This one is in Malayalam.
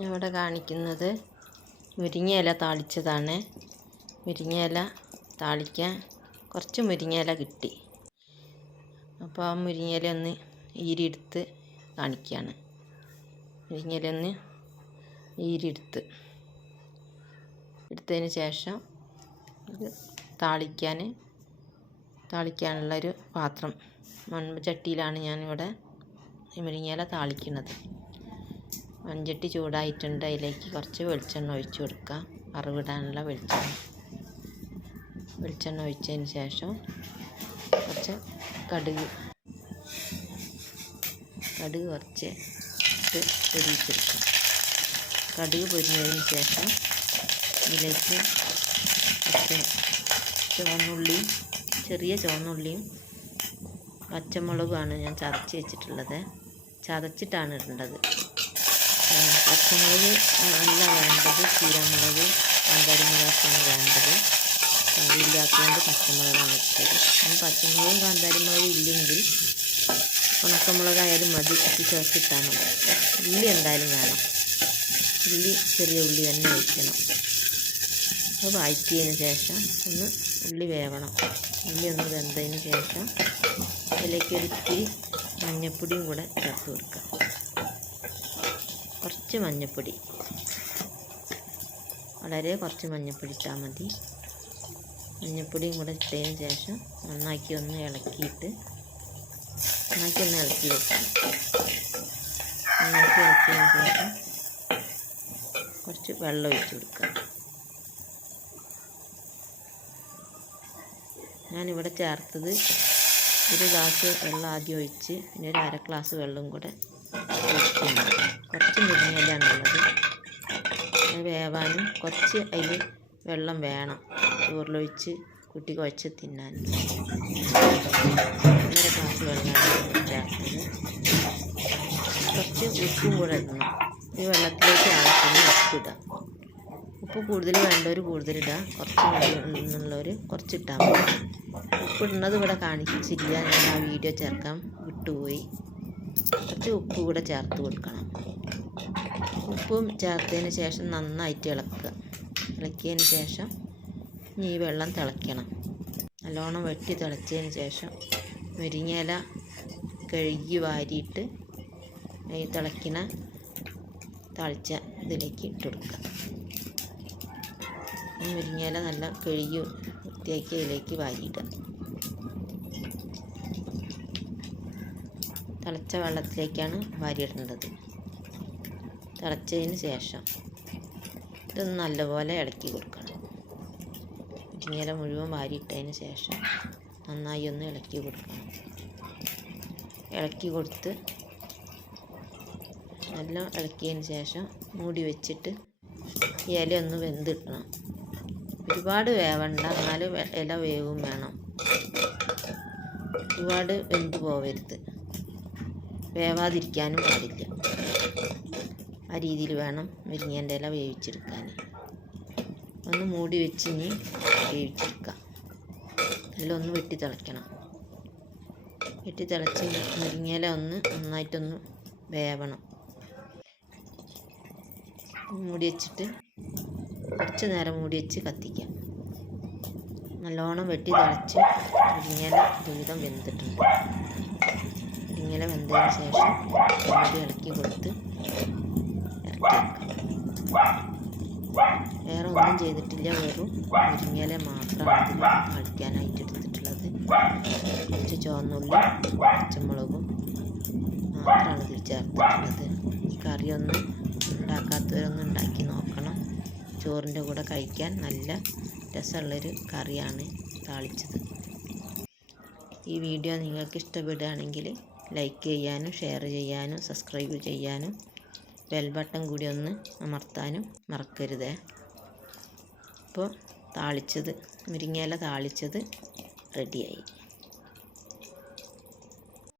ഇവിടെ കാണിക്കുന്നത് മുരിങ്ങയില താളിച്ചതാണ്. മുരിങ്ങയില താളിക്കാൻ കുറച്ച് മുരിങ്ങയില കിട്ടി. അപ്പോൾ ആ മുരിങ്ങയില ഒന്ന് ഈരിയെടുത്ത് കാണിക്കുകയാണ്. മുരിങ്ങയില ഒന്ന് ഈരിയെടുത്ത് എടുത്തതിന് ശേഷം ഇത് താളിക്കാൻ താളിക്കാനുള്ളൊരു പാത്രം. മൺചട്ടിയിലാണ് ഞാനിവിടെ മുരിങ്ങയില താളിക്കുന്നത്. മൺചട്ടി ചൂടായിട്ടുണ്ട്. അതിലേക്ക് കുറച്ച് വെളിച്ചെണ്ണ ഒഴിച്ചു കൊടുക്കുക. വറവിടാനുള്ള വെളിച്ചെണ്ണ. വെളിച്ചെണ്ണ ഒഴിച്ചതിന് ശേഷം കുറച്ച് കടുക്. കടുക് കുറച്ച് ഇട്ട് കടുക് പൊരിഞ്ഞതിന് ശേഷം ഇതിലേക്ക് കുറച്ച് ചുവന്നുള്ളിയും ചെറിയ ചുവന്നുള്ളിയും പച്ചമുളകുമാണ് ഞാൻ ചതച്ച് വെച്ചിട്ടുള്ളത്. ചതച്ചിട്ടാണ് ഇടേണ്ടത്. പച്ചമുളക് അല്ല വേണ്ടത് ചീരമുളക് കാന്താരിമുളകൊക്കെയാണ് വേണ്ടത്. ഇല്ലാത്തതുകൊണ്ട് പച്ചമുളകാണ് ഇട്ടത്. പച്ചമുളകും കാന്താരിമുളകും ഇല്ലെങ്കിൽ ഉണക്കമുളകായാലും മതി. ഇത് ചേർത്തിട്ടാൽ മതി. ഉള്ളി എന്തായാലും വേണം. ഉള്ളി ചെറിയ ഉള്ളി തന്നെ വയ്ക്കണം അത് വഴറ്റിയതിന് ശേഷം ഒന്ന് ഉള്ളി വേവണം. ഉള്ളി ഒന്ന് വെന്തതിന് ശേഷം അതിലേക്ക് ഒരു ഇത്തിരി മഞ്ഞൾപ്പൊടിയും കൂടെ ചേർത്ത് കൊടുക്കുക കുറച്ച് മഞ്ഞൾപ്പൊടി വളരെ കുറച്ച് മഞ്ഞൾപ്പൊടി ഇട്ടാൽ മതി. മഞ്ഞൾപ്പൊടിയും കൂടെ ഇട്ടതിന് ശേഷം നന്നാക്കി ഒന്ന് ഇളക്കിയിട്ട് നന്നാക്കി ഒന്ന് ഇളക്കി വെക്കാം. നന്നാക്കി ഇളക്കിയതിന് ശേഷം കുറച്ച് വെള്ളം ഒഴിച്ച് കൊടുക്കുക ഞാനിവിടെ ചേർത്തത് ഒരു ഗ്ലാസ് വെള്ളം ആദ്യം ഒഴിച്ച് പിന്നെ ഒരു അര ഗ്ലാസ് വെള്ളം കൂടെ കുറച്ച് മുരിങ്ങയിലാണ് ഉള്ളത്. വേവാനും കുറച്ച് അതിൽ വെള്ളം വേണം. ചോറിലൊഴിച്ച് കുട്ടി കുഴച്ച് തിന്നാൻ ഒന്നര ഗ്ലാസ് വെള്ളമാണ് ചേർത്തത്. കുറച്ച് ഉപ്പും കൂടെ ഇടണം. ഈ വെള്ളത്തിലേക്ക് ആവശ്യത്തിന് ഉപ്പിടാം ഉപ്പ് കൂടുതൽ വേണ്ടവർ കൂടുതലിടുക കുറച്ച് എന്നുള്ളവർ കുറച്ചിട്ടാൽ മതി. ഉപ്പിടുന്നത് ഇവിടെ കാണിച്ചില്ല. ഞാൻ ആ വീഡിയോ ചേർക്കാൻ വിട്ടുപോയി. കുറച്ച് ഉപ്പ് കൂടെ ചേർത്ത് കൊടുക്കണം. ഉപ്പും ചേർത്തതിന് ശേഷം നന്നായിട്ട് ഇളക്കുക. ഇളക്കിയതിന് ശേഷം ഇനി ഈ വെള്ളം തിളയ്ക്കണം. നല്ലോണം വെട്ടി തിളച്ചതിന് ശേഷം മുരിങ്ങയില കഴുകി വാരിയിട്ട് ഈ തിളയ്ക്കണ തളിച്ച ഇതിലേക്ക് ഇട്ട് കൊടുക്കുക. ഈ മുരിങ്ങയില നല്ല കഴുകി വൃത്തിയാക്കി അതിലേക്ക് വാരിയിടുക. തിളച്ച വെള്ളത്തിലേക്കാണ് വാരിയിടേണ്ടത്. തിളച്ചതിന് ശേഷം ഇതൊന്ന് നല്ലപോലെ ഇളക്കി കൊടുക്കണം. മുരിങ്ങയില മുഴുവൻ വാരിയിട്ടതിന് ശേഷം നന്നായി ഒന്ന് ഇളക്കി കൊടുക്കണം. ഇളക്കി കൊടുത്ത് നല്ല ഇളക്കിയതിന് ശേഷം മൂടി വെച്ചിട്ട് ഇല ഒന്ന് വെന്ത് കിട്ടണം ഒരുപാട് വേവണ്ട എന്നാലും ഇല വേവും വേണം. ഒരുപാട് വെന്ത് പോവരുത്. വേവാതിരിക്കാനും പാടില്ല. ആ രീതിയിൽ വേണം മുരിങ്ങേന്റെ ഇല വേവിച്ചെടുക്കാൻ. ഒന്ന് മൂടി വെച്ച് ഇനി വേവിച്ചെടുക്കാം. അതിലൊന്ന് വെട്ടി തിളയ്ക്കണം. വെട്ടി തിളച്ച് മുരിങ്ങയില ഒന്ന് നന്നായിട്ടൊന്ന് വേവണം. മൂടി വെച്ചിട്ട് കുറച്ച് നേരം മൂടി വെച്ച് കത്തിക്കാം. നല്ലോണം വെട്ടി തിളച്ച് മുരിങ്ങയില ഒരുവിധം വെന്തിട്ടുണ്ട്. മുരിങ്ങയില വെന്തതിന് ശേഷം ആദ്യം ഇളക്കി കൊടുത്ത് ഇറക്കി വേറെ ഒന്നും ചെയ്തിട്ടില്ല. വെറും മുരിങ്ങയില മാത്രമാണ് ഇതിൽ താളിക്കാനായിട്ട് എടുത്തിട്ടുള്ളത്. കുറച്ച് ചുവന്നുള്ളി പച്ചമുളകും മാത്രമാണ് ഇതിൽ ചേർത്തിട്ടുള്ളത്. ഈ കറിയൊന്നും ഉണ്ടാക്കാത്തവരൊന്നും ഉണ്ടാക്കി നോക്കണം. ചോറിന്റെ കൂടെ കഴിക്കാൻ നല്ല രസമുള്ളൊരു കറിയാണ് താളിച്ചത്. ഈ വീഡിയോ നിങ്ങൾക്ക് ഇഷ്ടപ്പെടുകയാണെങ്കിൽ ലൈക്ക് ചെയ്യാനും ഷെയർ ചെയ്യാനും സബ്സ്ക്രൈബ് ചെയ്യാനും ബെൽ ബട്ടൺ കൂടി ഒന്ന് അമർത്താനും മറക്കരുതേ. അപ്പോൾ താളിച്ചത് മുരിങ്ങയില താളിച്ചത് റെഡിയായി